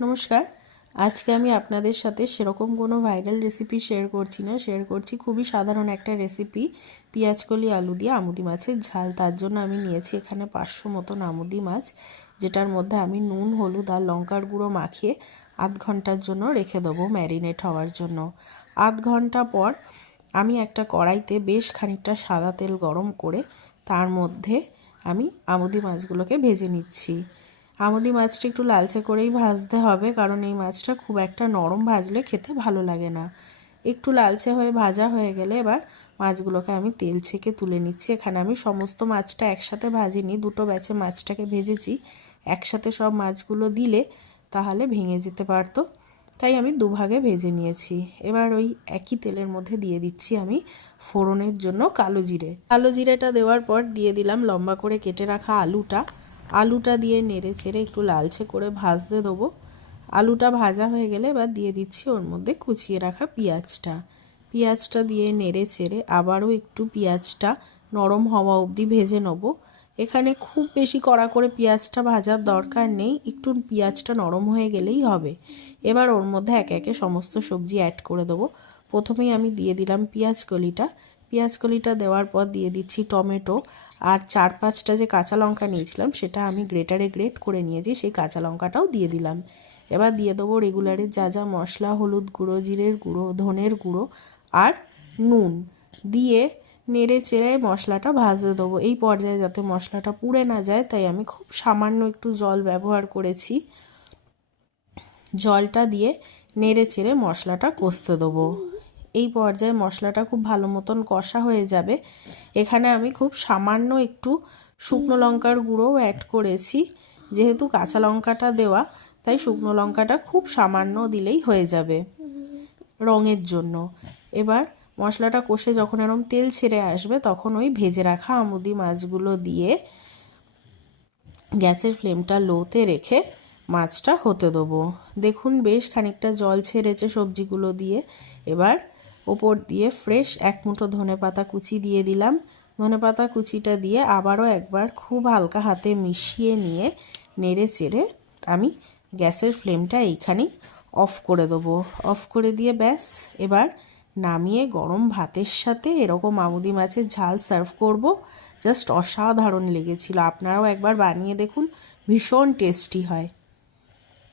নমস্কার। আজকে আমি আপনাদের সাথে সেরকম কোনো ভাইরাল রেসিপি শেয়ার করছি না, শেয়ার করছি খুবই সাধারণ একটা রেসিপি, পেঁয়াজকলি আলু দিয়ে আমুদি মাছের ঝাল। তার জন্য আমি নিয়েছি এখানে 500 মতন আমুদি মাছ, যেটার মধ্যে আমি নুন, হলুদ আর লঙ্কার গুঁড়ো মাখিয়ে আধ ঘন্টার জন্য রেখে দেবো ম্যারিনেট হওয়ার জন্য। আধ ঘন্টা পর আমি একটা কড়াইতে বেশ খানিকটা সাদা তেল গরম করে তার মধ্যে আমি আমুদি মাছগুলোকে ভেজে নিচ্ছি। আমুদি মাছটা একটু লালচে করেই ভাজতে হবে, কারণ এই মাছটা খুব একটা নরম ভাজলে খেতে ভালো লাগে না। একটু লালচে হয়ে ভাজা হয়ে গেলে এবার মাছগুলোকে আমি তেল ছেঁকে তুলে নিচ্ছি। এখানে আমি সমস্ত মাছটা একসাথে ভাজিনি, দুটো ব্যাচে মাছটাকে ভেজেছি। একসাথে সব মাছগুলো দিলে তাহলে ভেঙে যেতে পারতো, তাই আমি দুভাগে ভেজে নিয়েছি। এবার ওই একই তেলের মধ্যে দিয়ে দিচ্ছি আমি ফোড়নের জন্য কালো জিরে। কালো জিরেটা দেওয়ার পর দিয়ে দিলাম লম্বা করে কেটে রাখা আলুটা দিয়ে নেড়ে চেড়ে একটু লালচে করে ভাজতে দেবো। আলুটা ভাজা হয়ে গেলে এবার দিয়ে দিচ্ছি ওর মধ্যে কুচিয়ে রাখা পেঁয়াজটা দিয়ে নেড়ে চেড়ে আবারও একটু পেঁয়াজটা নরম হওয়া অবধি ভেজে নেব। এখানে খুব বেশি কড়া করে পেঁয়াজটা ভাজার দরকার নেই, একটু পেঁয়াজটা নরম হয়ে গেলেই হবে। এবার ওর মধ্যে একে একে সমস্ত সবজি অ্যাড করে দেবো। প্রথমেই আমি দিয়ে দিলাম পেঁয়াজকলিটা দেওয়ার পর দিয়ে দিচ্ছি টমেটো, আর 4-5টা যে কাঁচা লঙ্কা নিয়েছিলাম সেটা আমি গ্রেটারে গ্রেট করে নিয়েছি, সেই কাঁচা লঙ্কাটাও দিয়ে দিলাম। এবার দিয়ে দেবো রেগুলারের যা যা মশলা, হলুদ গুঁড়ো, জিরের গুঁড়ো, ধনের গুঁড়ো আর নুন দিয়ে নেড়ে চেড়ে মশলাটা ভাজতে দেবো। এই পর্যায়ে যাতে মশলাটা পুড়ে না যায় তাই আমি খুব সামান্য একটু জল ব্যবহার করেছি। জলটা দিয়ে নেড়ে চেড়ে মশলাটা কষতে দেবো। এই পর্যায়ে মশলাটা খুব ভালো মতন কষা হয়ে যাবে। এখানে আমি খুব সামান্য একটু শুকনো লঙ্কার গুঁড়োও অ্যাড করেছি, যেহেতু কাঁচা লঙ্কাটা দেওয়া তাই শুকনো লঙ্কাটা খুব সামান্য দিলেই হয়ে যাবে রঙের জন্য। এবার মশলাটা কষে যখন এরকম তেল ছেড়ে আসবে তখন ওই ভেজে রাখা আমুদি মাছগুলো দিয়ে গ্যাসের ফ্লেমটা লোতে রেখে মাছটা হতে দেবো। দেখুন বেশ খানিকটা জল ছেড়েছে সবজিগুলো দিয়ে। এবার ওপর দিয়ে ফ্রেশ এক মুঠো ধনেপাতা কুচি দিয়ে দিলাম। ধনেপাতা কুচিটা দিয়ে আবারও একবার খুব হালকা হাতে মিশিয়ে নিয়ে নেড়ে চেড়ে আমি গ্যাসের ফ্লেমটা এইখানেই অফ করে দেবো। অফ করে দিয়ে ব্যাস এবার নামিয়ে গরম ভাতের সাথে এরকম আমুদি মাছের ঝাল সার্ভ করব। জাস্ট অসাধারণ লেগেছিল। আপনারাও একবার বানিয়ে দেখুন, ভীষণ টেস্টি হয়।